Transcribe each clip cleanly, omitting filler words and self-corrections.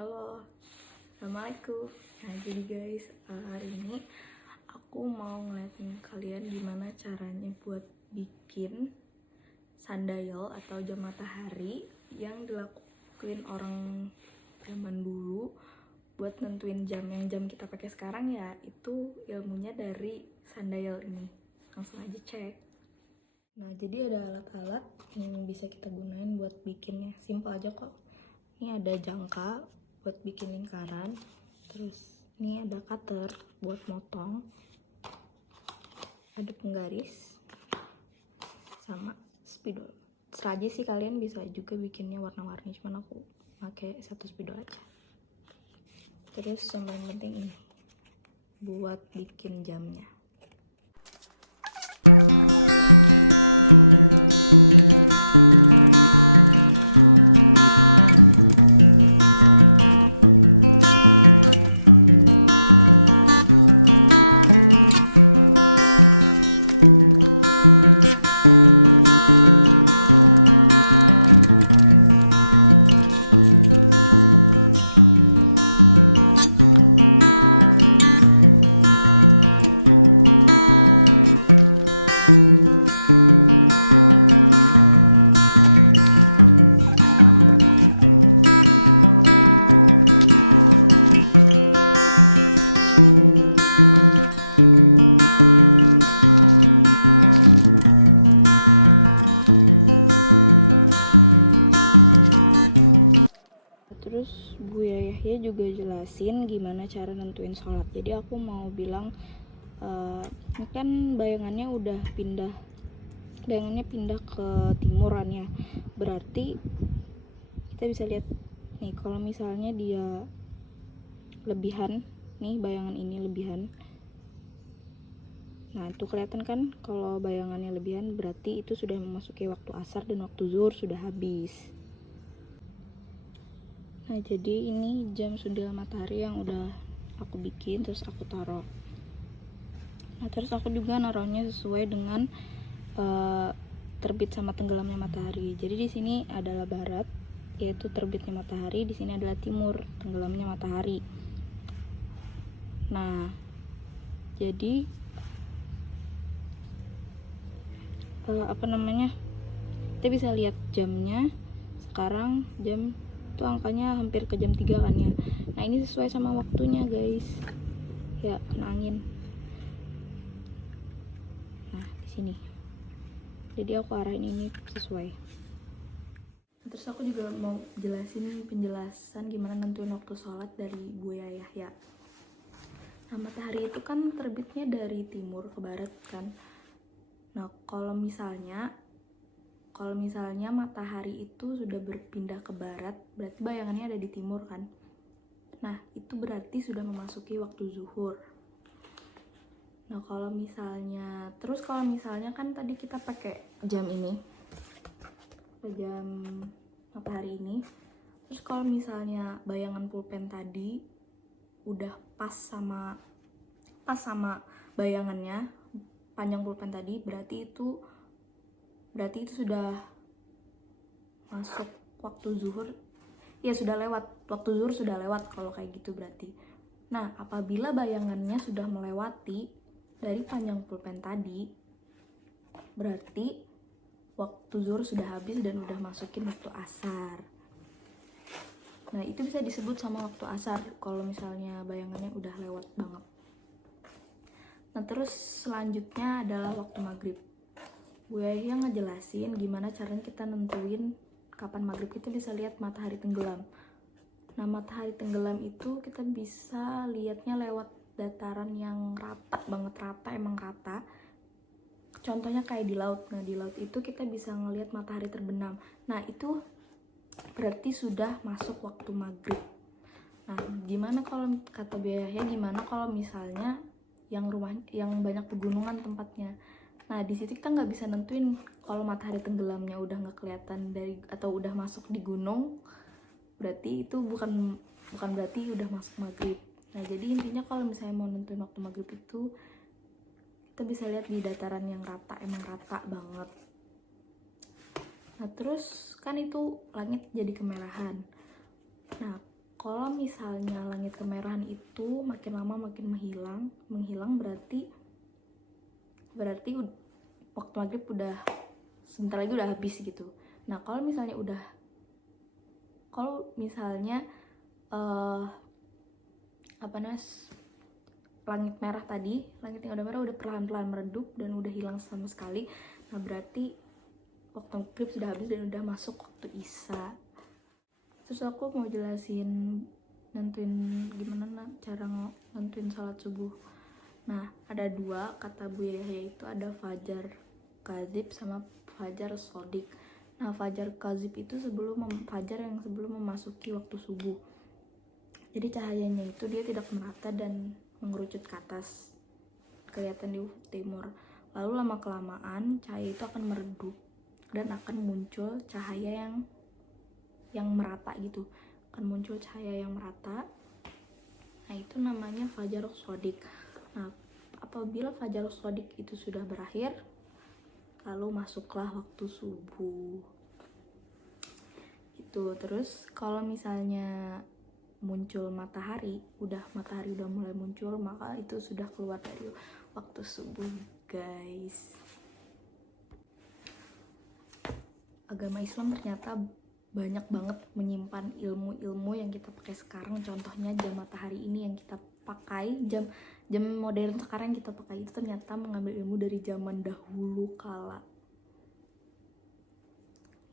Halo, Assalamualaikum. Nah jadi guys, hari ini aku mau ngeliatin kalian gimana caranya buat bikin sundial atau jam matahari yang dilakuin orang zaman dulu buat nentuin jam. Yang jam kita pakai sekarang ya itu ilmunya dari sundial ini. Langsung aja cek. Nah jadi ada alat-alat yang bisa kita gunain buat bikinnya. Simple aja kok. Ini ada jangka buat bikin lingkaran, terus ini ada cutter buat motong, ada penggaris, sama spidol. Terserah aja sih, kalian bisa juga bikinnya warna-warni, cuman aku pakai satu spidol aja. Terus yang paling penting ini buat bikin jamnya. Terus Bu Yahya juga jelasin gimana cara nentuin sholat. Jadi aku mau bilang ini kan bayangannya pindah ke timuran ya. Berarti kita bisa lihat nih, kalau misalnya dia lebihan, nih bayangan ini lebihan. Nah itu kelihatan kan, kalau bayangannya lebihan berarti itu sudah memasuki waktu asar dan waktu zuhur sudah habis. Nah jadi ini jam sundial matahari yang udah aku bikin, terus aku taruh. Nah terus aku juga naruhnya sesuai dengan terbit sama tenggelamnya matahari. Jadi di sini adalah barat, yaitu terbitnya matahari. Di sini adalah timur, tenggelamnya matahari. Nah jadi kita bisa lihat jamnya. Sekarang jam tuh angkanya hampir ke jam 3 kan ya. Nah ini sesuai sama waktunya guys. Ya kena angin. Nah di sini. Jadi aku arahin ini sesuai. Terus aku juga mau jelasin penjelasan gimana nentuin waktu sholat dari Bu Yahya. Nah matahari itu kan terbitnya dari timur ke barat kan. Nah kalau misalnya matahari itu sudah berpindah ke barat, berarti bayangannya ada di timur kan. Nah itu berarti sudah memasuki waktu zuhur. Nah kalau misalnya kan tadi kita pakai jam ini, jam matahari ini. Terus kalau misalnya bayangan pulpen tadi udah pas sama bayangannya, panjang pulpen tadi, berarti itu sudah masuk waktu zuhur. Ya sudah lewat, waktu zuhur sudah lewat kalau kayak gitu berarti. Nah apabila bayangannya sudah melewati dari panjang pulpen tadi, berarti waktu zuhur sudah habis dan udah masukin waktu asar. Nah itu bisa disebut sama waktu asar kalau misalnya bayangannya udah lewat banget. Nah terus selanjutnya adalah waktu maghrib. Bu Yahya ngejelasin gimana caranya kita nentuin kapan maghrib. Kita bisa lihat matahari tenggelam. Nah matahari tenggelam itu kita bisa lihatnya lewat dataran yang emang rata. Contohnya kayak di laut. Nah di laut itu kita bisa ngelihat matahari terbenam. Nah itu berarti sudah masuk waktu maghrib. Nah gimana kalau kata Bu Yahya, gimana kalau misalnya yang banyak pegunungan tempatnya. Nah di situ kita nggak bisa nentuin kalau matahari tenggelamnya udah nggak kelihatan atau udah masuk di gunung, berarti itu bukan berarti udah masuk maghrib. Nah jadi intinya kalau misalnya mau nentuin waktu maghrib itu kita bisa lihat di dataran yang rata, emang rata banget. Nah terus kan itu langit jadi kemerahan. Nah kalau misalnya langit kemerahan itu makin lama makin menghilang berarti waktu maghrib udah sebentar lagi udah habis gitu. Nah kalau misalnya langit merah tadi, langit yang udah merah udah perlahan-lahan meredup dan udah hilang sama sekali, nah berarti waktu maghrib sudah habis dan udah masuk waktu isya. Terus aku mau jelasin gimana cara nentuin salat subuh. Nah ada dua kata Bu Yahya, itu ada fajar kazib sama fajar sodik. Nah fajar kazib itu fajar yang sebelum memasuki waktu subuh, jadi cahayanya itu dia tidak merata dan mengerucut ke atas, kelihatan di ufuk timur. Lalu lama kelamaan cahaya itu akan meredup dan akan muncul cahaya yang merata gitu, akan muncul cahaya yang merata. Nah itu namanya fajar sodik. Nah apabila fajar sodik itu sudah berakhir, lalu masuklah waktu subuh itu. Terus kalau misalnya muncul matahari udah mulai muncul, maka itu sudah keluar dari waktu subuh, guys. Agama Islam ternyata banyak banget menyimpan ilmu-ilmu yang kita pakai sekarang. Contohnya jam matahari ini yang kita pakai, jam modern sekarang yang kita pakai itu ternyata mengambil ilmu dari zaman dahulu kala.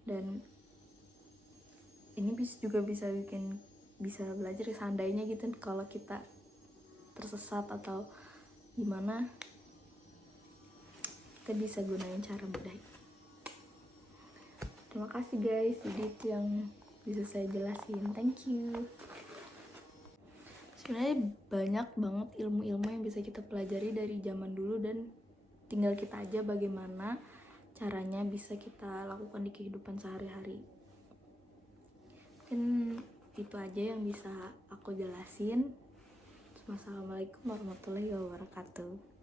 Dan ini juga bisa belajar seandainya gitu, kalau kita tersesat atau gimana, kita bisa gunain cara mudah. Terima kasih guys, jadi itu yang bisa saya jelasin. Thank you. Sebenarnya banyak banget ilmu-ilmu yang bisa kita pelajari dari zaman dulu, dan tinggal kita aja bagaimana caranya bisa kita lakukan di kehidupan sehari-hari. Mungkin itu aja yang bisa aku jelasin. Wassalamualaikum warahmatullahi wabarakatuh.